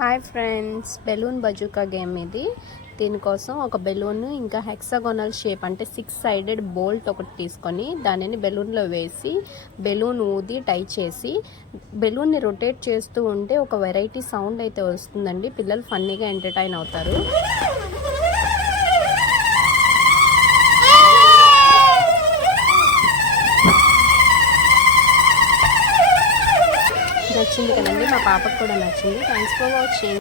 Hi friends, balloon bazooka game ఇది. దీనికోసం ఒక బెలూన్ ఇంకా హెక్సాగోనల్ షేప్ అంటే 6 సైడెడ్ బోల్ట్ ఒకటి తీసుకొని దానిని బెలూన్లో వేసి బెలూన్ ఊది టై చేసి బెలూన్ని రొటేట్ చేస్తూ ఉంటే ఒక వెరైటీ సౌండ్ అయితే వస్తుందండి. పిల్లలు ఫన్నీగా ఎంటర్టైన్ అవుతారు. నచ్చింది కదండి, మా పాపకు కూడా నచ్చింది. Thanks for watching.